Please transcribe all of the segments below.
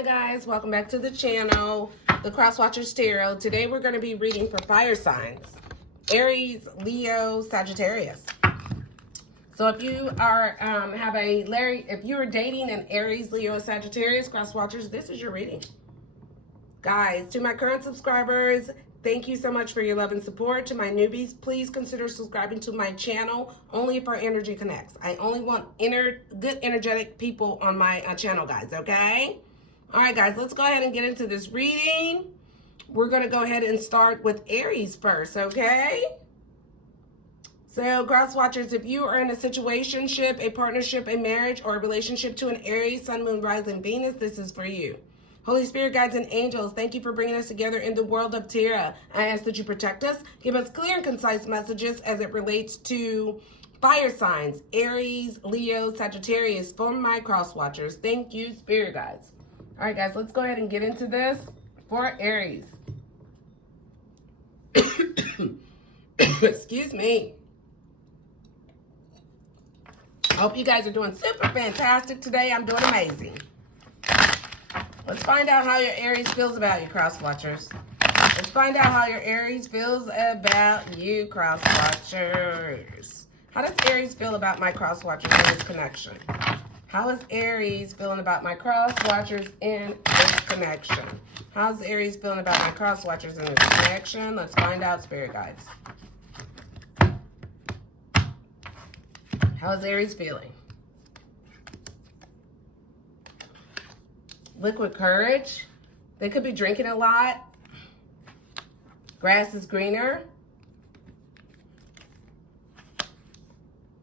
Hi guys, welcome back to the channel, the Cross Watchers Tarot. Today we're going to be reading for fire signs, Aries, Leo, Sagittarius. So if you are if you are dating an Aries, Leo, or Sagittarius Cross Watchers, this is your reading. Guys, to my current subscribers, thank you so much for your love and support. To my newbies, please consider subscribing to my channel, only if our energy connects. I only want good energetic people on my channel, guys, okay? All right, guys, let's go ahead and get into this reading. We're going to go ahead and start with Aries first, okay? So, Cross Watchers, if you are in a situationship, a partnership, a marriage, or a relationship to an Aries, Sun, Moon, Rising, Venus, this is for you. Holy Spirit, guides, and angels, thank you for bringing us together in the world of Tarot. I ask that you protect us, give us clear and concise messages as it relates to fire signs, Aries, Leo, Sagittarius, for my Cross Watchers. Thank you, Spirit Guides. All right, guys, let's go ahead and get into this for Aries. Excuse me. Hope you guys are doing super fantastic today. I'm doing amazing. Let's find out how your Aries feels about you, Cross Watchers. Let's find out how your Aries feels about you, Cross Watchers. How does Aries feel about my Cross Watchers in this connection? How is Aries feeling about my Cross Watchers in this connection? How's Aries feeling about my Cross Watchers in this connection? Let's find out, Spirit Guides. How is Aries feeling? Liquid courage. They could be drinking a lot. Grass is greener.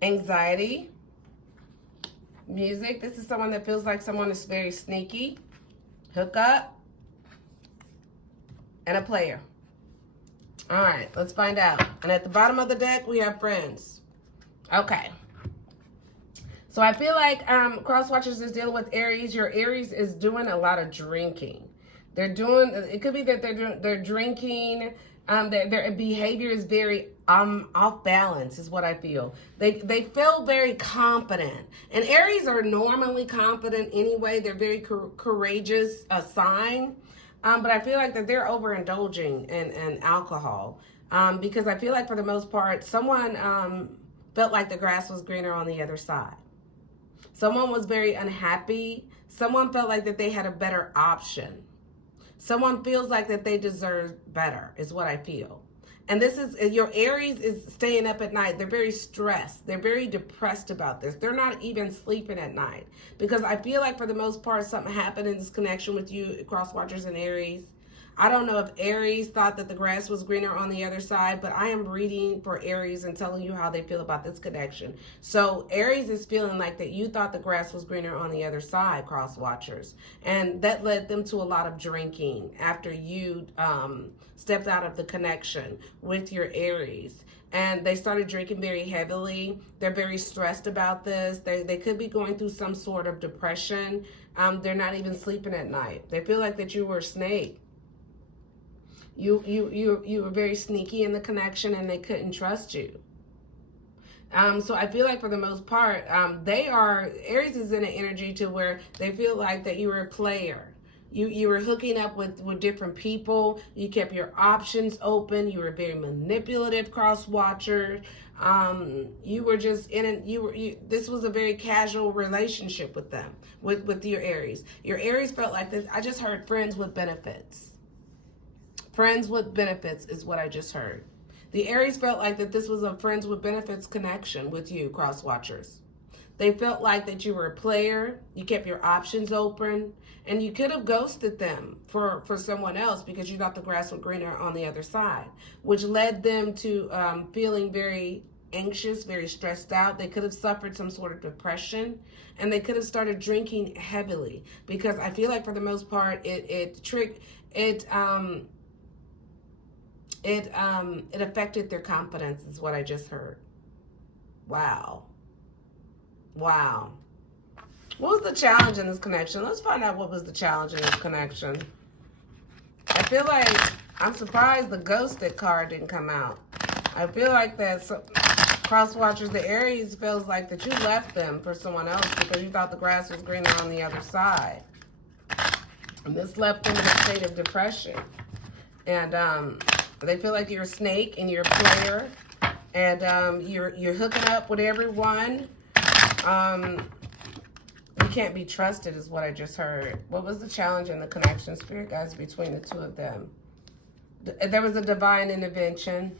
Anxiety. Music. This is someone that feels like someone is very sneaky. Hookup. And a player. All right, let's find out. And at the bottom of the deck, we have friends. Okay. So I feel like Cross Watchers is dealing with Aries. Your Aries is doing a lot of drinking. It could be that they're drinking. Their behavior is very off balance, is what I feel. They feel very confident. And Aries are normally confident anyway. They're very courageous, a sign. But I feel like that they're overindulging in alcohol. Because I feel like for the most part, someone felt like the grass was greener on the other side. Someone was very unhappy. Someone felt like that they had a better option. Someone feels like that they deserve better, is what I feel. And this is, your Aries is staying up at night. They're very stressed. They're very depressed about this. They're not even sleeping at night. Because I feel like for the most part, something happened in this connection with you, Cross Watchers and Aries. I don't know if Aries thought that the grass was greener on the other side, but I am reading for Aries and telling you how they feel about this connection. So Aries is feeling like that you thought the grass was greener on the other side, Cross Watchers. And that led them to a lot of drinking after you stepped out of the connection with your Aries. And they started drinking very heavily. They're very stressed about this. They could be going through some sort of depression. They're not even sleeping at night. They feel like that you were a snake. You were very sneaky in the connection and they couldn't trust you. So I feel like for the most part, Aries is in an energy to where they feel like that you were a player. You were hooking up with different people. You kept your options open. You were very manipulative, Cross Watcher. You were just this was a very casual relationship with them, with your Aries. Your Aries felt like this. I just heard friends with benefits. Friends with benefits is what I just heard. The Aries felt like that this was a friends with benefits connection with you, Cross Watchers. They felt like that you were a player, you kept your options open, and you could have ghosted them for someone else because you thought the grass was greener on the other side, which led them to feeling very anxious, very stressed out. They could have suffered some sort of depression, and they could have started drinking heavily because I feel like for the most part, it affected their confidence, is what I just heard. Wow. What was the challenge in this connection? Let's find out what was the challenge in this connection. I feel like I'm surprised the ghosted card didn't come out. I feel like that Cross Watchers, the Aries feels like that you left them for someone else because you thought the grass was greener on the other side. And this left them in a state of depression. And they feel like you're a snake and you're a player. And you're hooking up with everyone. You can't be trusted is what I just heard. What was the challenge in the connection, spirit guides, between the two of them? There was a divine intervention.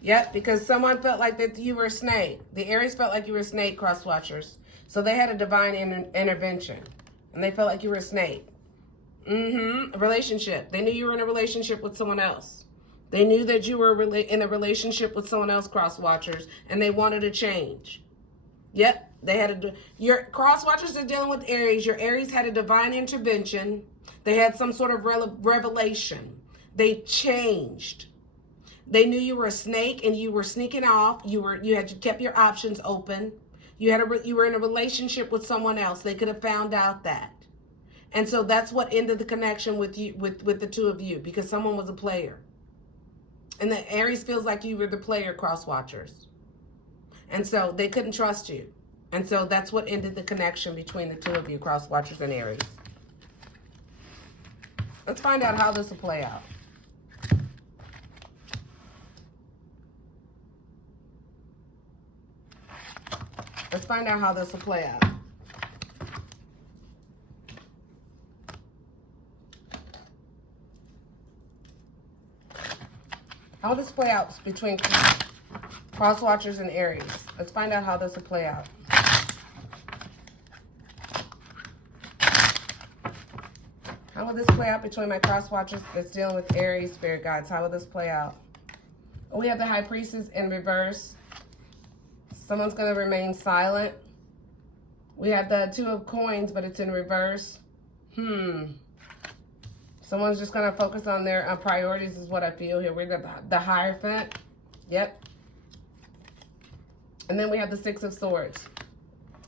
Yep, because someone felt like that you were a snake. The Aries felt like you were a snake, cross watchers. So they had a divine intervention. And they felt like you were a snake. A relationship. They knew you were in a relationship with someone else. They knew that you were in a relationship with someone else, cross watchers, and they wanted to change. Yep, they had your cross watchers are dealing with Aries. Your Aries had a divine intervention. They had some sort of revelation. They changed. They knew you were a snake and you were sneaking off. You kept your options open. You were in a relationship with someone else. They could have found out that. And so that's what ended the connection with you, with the two of you, because someone was a player. And the Aries feels like you were the player, cross watchers. And so they couldn't trust you. And so that's what ended the connection between the two of you, cross watchers and Aries. Let's find out how this will play out. Let's find out how this will play out. How will this play out between cross watchers and Aries? Let's find out how this will play out. How will this play out between my cross watchers that's dealing with Aries, spirit guides? How will this play out? We have the High Priestess in reverse. Someone's going to remain silent. We have the Two of Coins, but it's in reverse. Someone's just going to focus on their priorities is what I feel here. We're the Hierophant. Yep. And then we have the Six of Swords.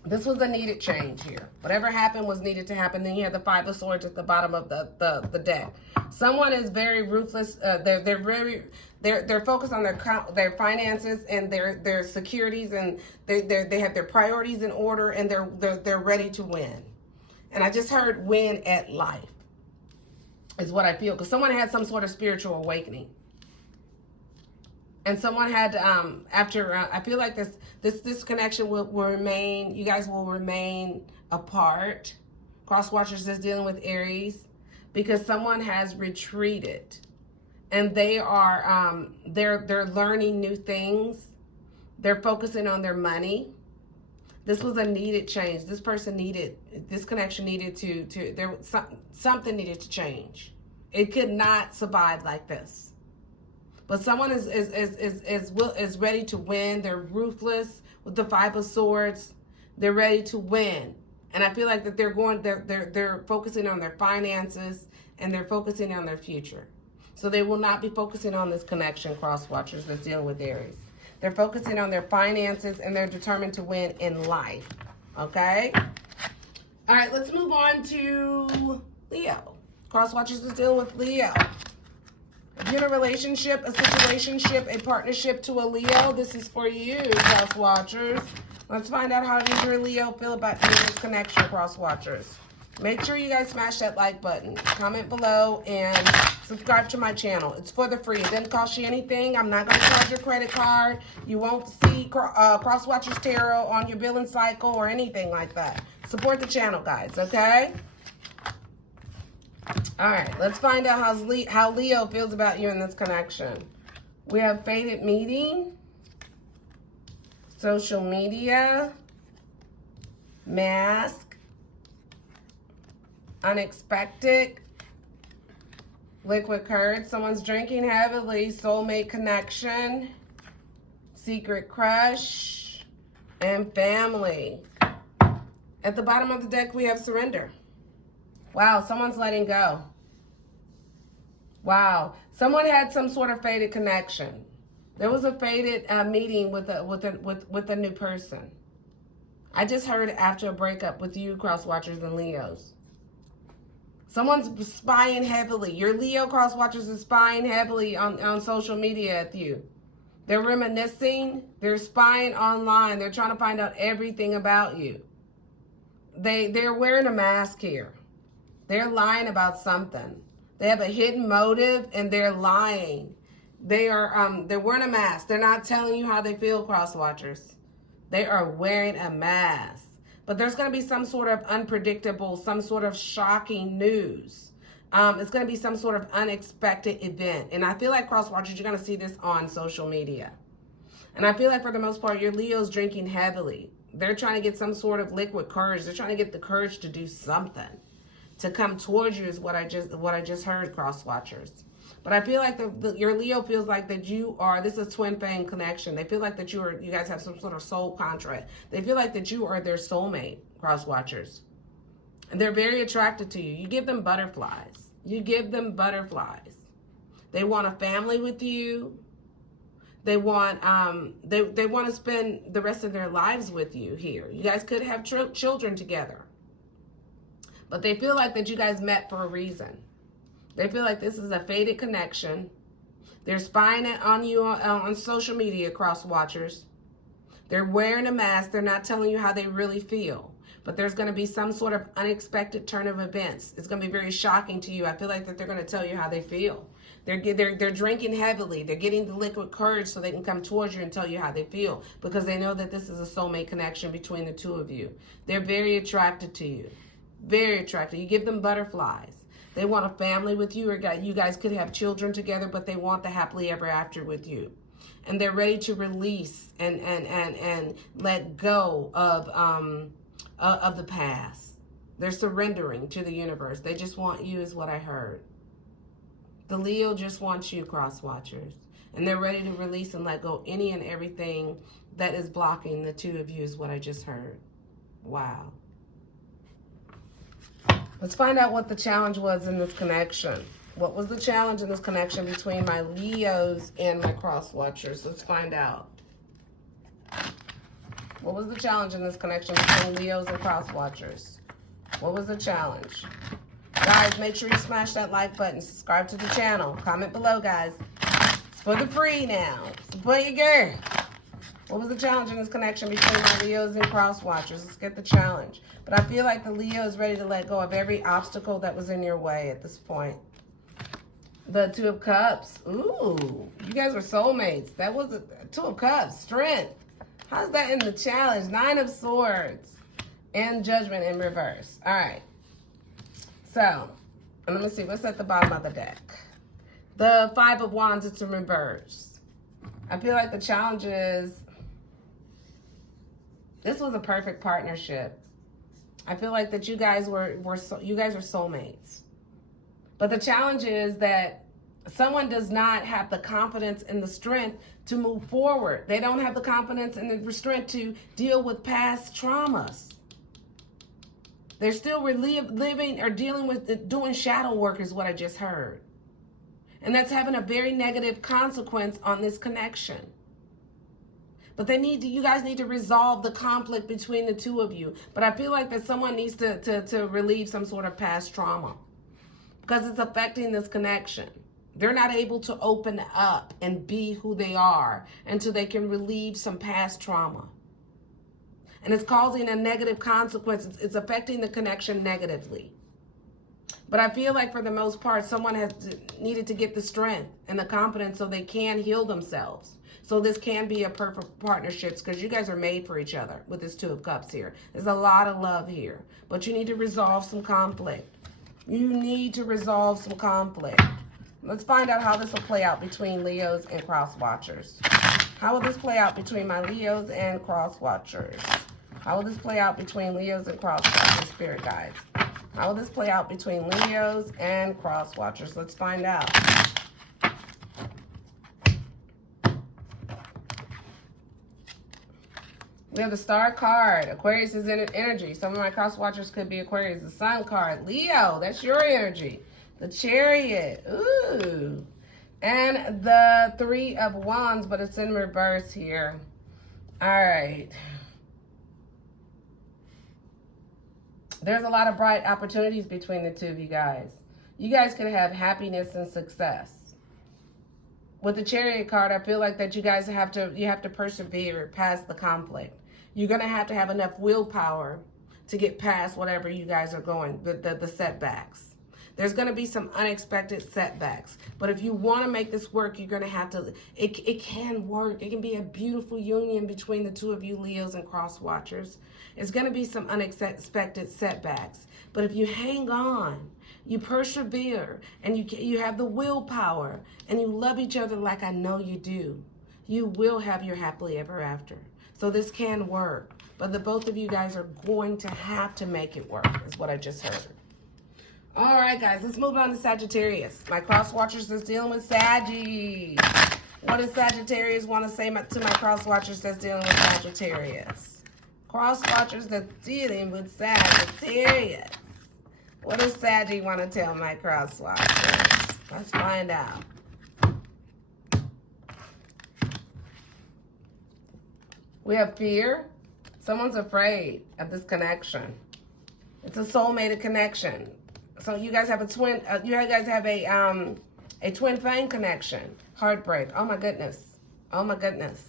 This was a needed change here. Whatever happened was needed to happen. Then you have the Five of Swords at the bottom of the deck. Someone is very ruthless. They're focused on their finances and their securities, and they have their priorities in order, and they're ready to win. And I just heard win at life is what I feel, because someone had some sort of spiritual awakening. And someone had I feel like this connection will remain. You guys will remain apart. Cross watchers is dealing with Aries, because someone has retreated, and they are they're learning new things. They're focusing on their money. This was a needed change. This person needed, this connection needed something needed to change. It could not survive like this. But someone is ready to win. They're ruthless with the Five of Swords. They're ready to win. And I feel like that they're focusing on their finances, and they're focusing on their future. So they will not be focusing on this connection, cross watchers, that's dealing with Aries. They're focusing on their finances, and they're determined to win in life. Okay? All right, let's move on to Leo. Cross watchers is dealing with Leo. If you're in a relationship, a situationship, a partnership to a Leo, this is for you, cross watchers. Let's find out how does your Leo feel about you in this connection, cross watchers. Make sure you guys smash that like button, comment below, and subscribe to my channel. It's for the free. It doesn't cost you anything. I'm not going to charge your credit card. You won't see Cross Watchers Tarot on your billing cycle or anything like that. Support the channel, guys, okay? All right, let's find out how Leo feels about you in this connection. We have Fated Meeting, Social Media, Mask, Unexpected, Liquid Courage, someone's drinking heavily, Soulmate Connection, Secret Crush, and Family. At the bottom of the deck, we have Surrender. Wow, someone's letting go. Wow, someone had some sort of fated connection. There was a fated meeting with a new person. I just heard after a breakup with you, cross watchers and Leos. Someone's spying heavily. Your Leo cross watchers is spying heavily on social media at you. They're reminiscing. They're spying online. They're trying to find out everything about you. They're wearing a mask here. They're lying about something. They have a hidden motive and they're lying. They're wearing a mask. They're not telling you how they feel, cross watchers. They are wearing a mask. But there's going to be some sort of unpredictable, some sort of shocking news. It's going to be some sort of unexpected event. And I feel like, cross watchers, you're going to see this on social media. And I feel like for the most part, your Leo's drinking heavily. They're trying to get some sort of liquid courage. They're trying to get the courage to do something, to come towards you is what I just heard, cross watchers. But I feel like your Leo feels like that you are, this is twin flame connection. They feel like that you guys have some sort of soul contract. They feel like that you are their soulmate, cross watchers. And they're very attracted to you. You give them butterflies. You give them butterflies. They want a family with you. They want they want to spend the rest of their lives with you here. You guys could have children together. But they feel like that you guys met for a reason. They feel like this is a fated connection. They're spying on you on social media, cross watchers. They're wearing a mask. They're not telling you how they really feel. But there's going to be some sort of unexpected turn of events. It's going to be very shocking to you. I feel like that they're going to tell you how they feel. They're drinking heavily. They're getting the liquid courage so they can come towards you and tell you how they feel, because they know that this is a soulmate connection between the two of you. They're very attracted to you. Very attracted. You give them butterflies. They want a family with you, or you guys could have children together, but they want the happily ever after with you. And they're ready to release and let go of the past. They're surrendering to the universe. They just want you, is what I heard. The Leo just wants you, cross watchers. And they're ready to release and let go any and everything that is blocking the two of you, is what I just heard. Wow. Let's find out what the challenge was in this connection. What was the challenge in this connection between my Leos and my cross watchers? Let's find out. What was the challenge in this connection between Leos and cross watchers? What was the challenge? Guys, make sure you smash that like button. Subscribe to the channel. Comment below, guys. It's for the free now. Support your girl. What was the challenge in this connection between my Leos and cross watchers? Let's get the challenge. But I feel like the Leo is ready to let go of every obstacle that was in your way at this point. The Two of Cups. Ooh, you guys were soulmates. That was a Two of Cups. Strength. How's that in the challenge? Nine of Swords. And Judgment in reverse. All right. So, let me see. What's at the bottom of the deck? The Five of Wands. It's in reverse. I feel like the challenge is, this was a perfect partnership. I feel like that you guys were soulmates. But the challenge is that someone does not have the confidence and the strength to move forward. They don't have the confidence and the strength to deal with past traumas. They're still living or dealing with doing shadow work, is what I just heard. And that's having a very negative consequence on this connection. But you guys need to resolve the conflict between the two of you. But I feel like that someone needs to relieve some sort of past trauma, because it's affecting this connection. They're not able to open up and be who they are until they can relieve some past trauma. And it's causing a negative consequence. It's affecting the connection negatively. But I feel like for the most part, someone has needed to get the strength and the confidence so they can heal themselves. So this can be a perfect partnership, because you guys are made for each other with this Two of Cups here. There's a lot of love here. But you need to resolve some conflict. You need to resolve some conflict. Let's find out how this will play out between Leos and cross watchers. How will this play out between my Leos and cross watchers? How will this play out between Leos and cross watchers, spirit guides? How will this play out between Leos and cross watchers? Let's find out. We have the Star card. Aquarius is in energy. Some of my cross watchers could be Aquarius. The Sun card. Leo, that's your energy. The Chariot. Ooh. And the Three of Wands, but it's in reverse here. All right. There's a lot of bright opportunities between the two of you guys. You guys could have happiness and success. With the Chariot card, I feel like that you guys have to persevere past the conflict. You're going to have enough willpower to get past whatever you guys are going, the setbacks. There's going to be some unexpected setbacks. But if you want to make this work, you're going to have to, it can work. It can be a beautiful union between the two of you, Leos and cross watchers. It's going to be some unexpected setbacks. But if you hang on, you persevere, and you have the willpower, and you love each other like I know you do, you will have your happily ever after. So this can work. But the both of you guys are going to have to make it work, is what I just heard. All right, guys, let's move on to Sagittarius. My cross watchers that's dealing with Saggy. What does Sagittarius want to say to my cross watchers that's dealing with Sagittarius? Cross watchers that's dealing with Sagittarius. What does Saggy want to tell my cross watchers? Let's find out. We have fear. Someone's afraid of this connection. It's a soulmate connection. So you guys have a twin. You guys have a twin flame connection. Heartbreak. Oh my goodness. Oh my goodness.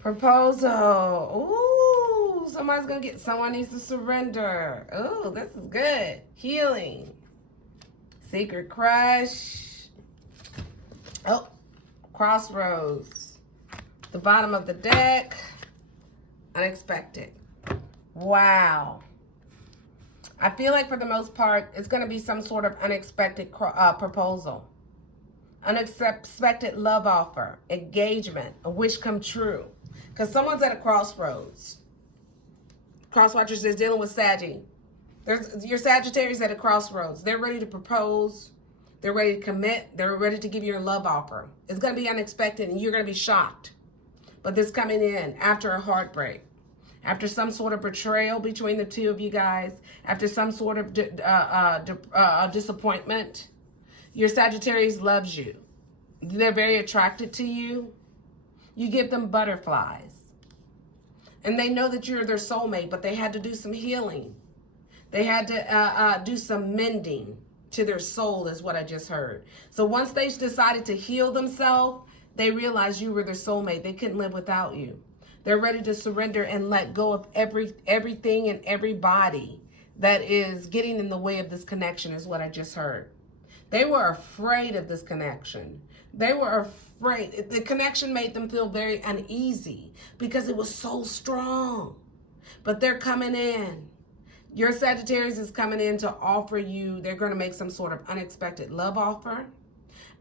Proposal. Ooh, somebody's gonna get. Someone needs to surrender. Ooh, this is good. Healing. Secret crush. Oh, crossroads. The bottom of the deck. Unexpected. Wow. I feel like for the most part, it's going to be some sort of unexpected proposal. Unexpected love offer. Engagement. A wish come true. Because someone's at a crossroads. Cross watchers is dealing with Saggy. Your Sagittarius at a crossroads. They're ready to propose. They're ready to commit. They're ready to give you a love offer. It's going to be unexpected and you're going to be shocked. But this coming in after a heartbreak. After some sort of betrayal between the two of you guys, after some sort of disappointment, your Sagittarius loves you. They're very attracted to you. You give them butterflies. And they know that you're their soulmate, but they had to do some healing. They had to do some mending to their soul, is what I just heard. So once they decided to heal themselves, they realized you were their soulmate. They couldn't live without you. They're ready to surrender and let go of everything and everybody that is getting in the way of this connection, is what I just heard. They were afraid of this connection. They were afraid. The connection made them feel very uneasy because it was so strong. But they're coming in. Your Sagittarius is coming in to offer you, they're going to make some sort of unexpected love offer.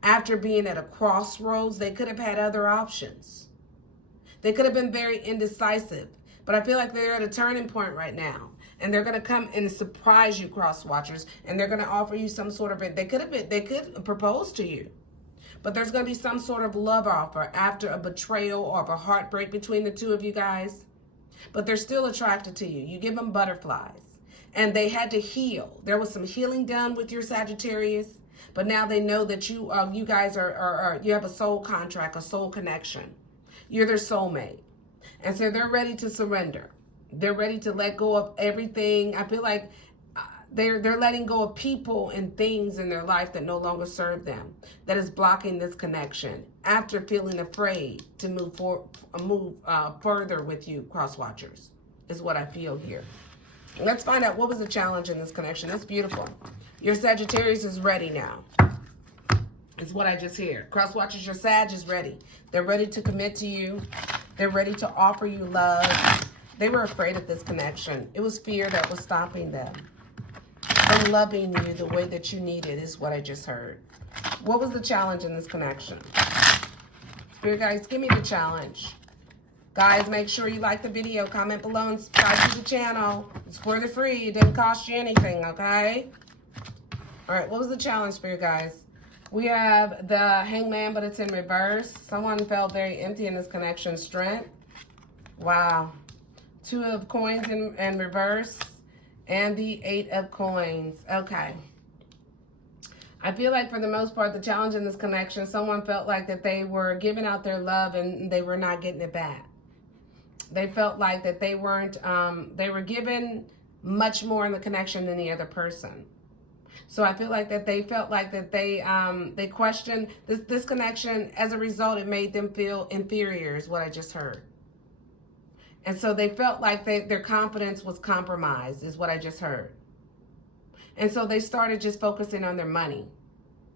After being at a crossroads, they could have had other options. They could have been very indecisive, but I feel like they're at a turning point right now. And they're going to come and surprise you, cross watchers, and they're going to offer you some sort of, they could propose to you. But there's going to be some sort of love offer after a betrayal or of a heartbreak between the two of you guys. But they're still attracted to you. You give them butterflies. And they had to heal. There was some healing done with your Sagittarius. But now they know that you guys you have a soul contract, a soul connection. You're their soulmate. And so they're ready to surrender. They're ready to let go of everything. I feel like they're letting go of people and things in their life that no longer serve them, that is blocking this connection after feeling afraid to move further with you, cross watchers, is what I feel here. Let's find out what was the challenge in this connection. That's beautiful. Your Sagittarius is ready now. It's what I just hear. Cross watchers, your Sag is ready. They're ready to commit to you. They're ready to offer you love. They were afraid of this connection. It was fear that was stopping them from loving you the way that you needed, is what I just heard. What was the challenge in this connection? Spirit guys, give me the challenge. Guys, make sure you like the video, comment below, and subscribe to the channel. It's for the free. It didn't cost you anything, okay? All right, what was the challenge, Spirit guys? We have the Hangman, but it's in reverse. Someone felt very empty in this connection. Strength. Wow. 2 of coins in reverse. And the 8 of coins. Okay. I feel like for the most part, the challenge in this connection, someone felt like that they were giving out their love and they were not getting it back. They felt like that they weren't, they were given much more in the connection than the other person. So I feel like that they felt like that they questioned this connection. As a result, it made them feel inferior, is what I just heard. And so they felt like their confidence was compromised, is what I just heard. And so they started just focusing on their money.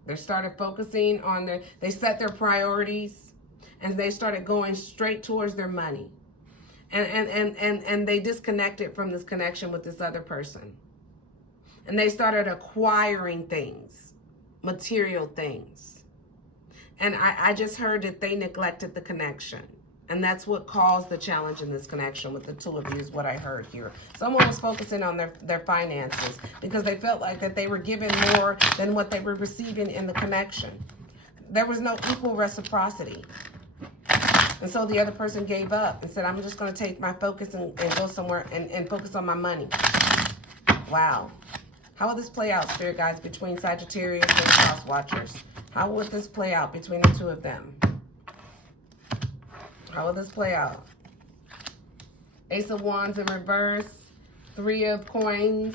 They started focusing on they set their priorities, and they started going straight towards their money. And they disconnected from this connection with this other person. And they started acquiring things, material things. And I just heard that they neglected the connection. And that's what caused the challenge in this connection with the two of you, is what I heard here. Someone was focusing on their finances because they felt like that they were given more than what they were receiving in the connection. There was no equal reciprocity. And so the other person gave up and said, I'm just going to take my focus and go somewhere and focus on my money. Wow. How will this play out, Spirit Guides, between Sagittarius and Cross Watchers? How will this play out between the two of them? How will this play out? Ace of Wands in reverse, 3 of Coins,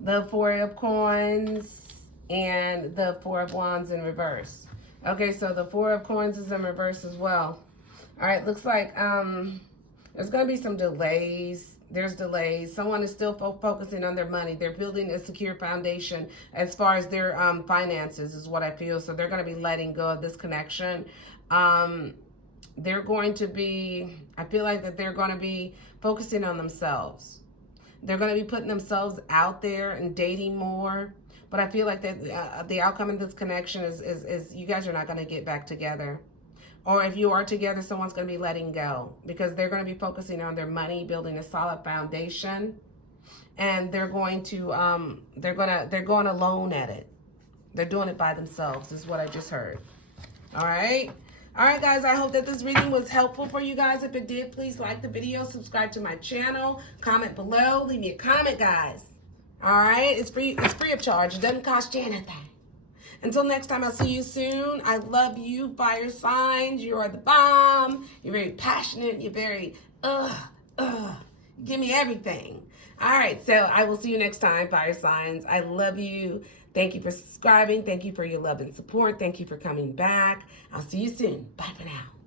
the 4 of Coins, and the 4 of Wands in reverse. Okay, so the 4 of Coins is in reverse as well. All right, looks like there's going to be some delays. There's delays. Someone is still focusing on their money. They're building a secure foundation as far as their finances, is what I feel. So they're going to be letting go of this connection. They're going to be, I feel like that they're going to be focusing on themselves. They're going to be putting themselves out there and dating more. But I feel like that the outcome of this connection is you guys are not going to get back together. Or if you are together, someone's going to be letting go because they're going to be focusing on their money, building a solid foundation, and they're going alone at it. They're doing it by themselves, is what I just heard. All right. All right, guys, I hope that this reading was helpful for you guys. If it did, please like the video, subscribe to my channel, comment below, leave me a comment, guys. All right, it's free of charge. It doesn't cost you anything. Until next time, I'll see you soon. I love you, fire signs. You are the bomb. You're very passionate. You're very, give me everything. All right, so I will see you next time, fire signs. I love you. Thank you for subscribing. Thank you for your love and support. Thank you for coming back. I'll see you soon. Bye for now.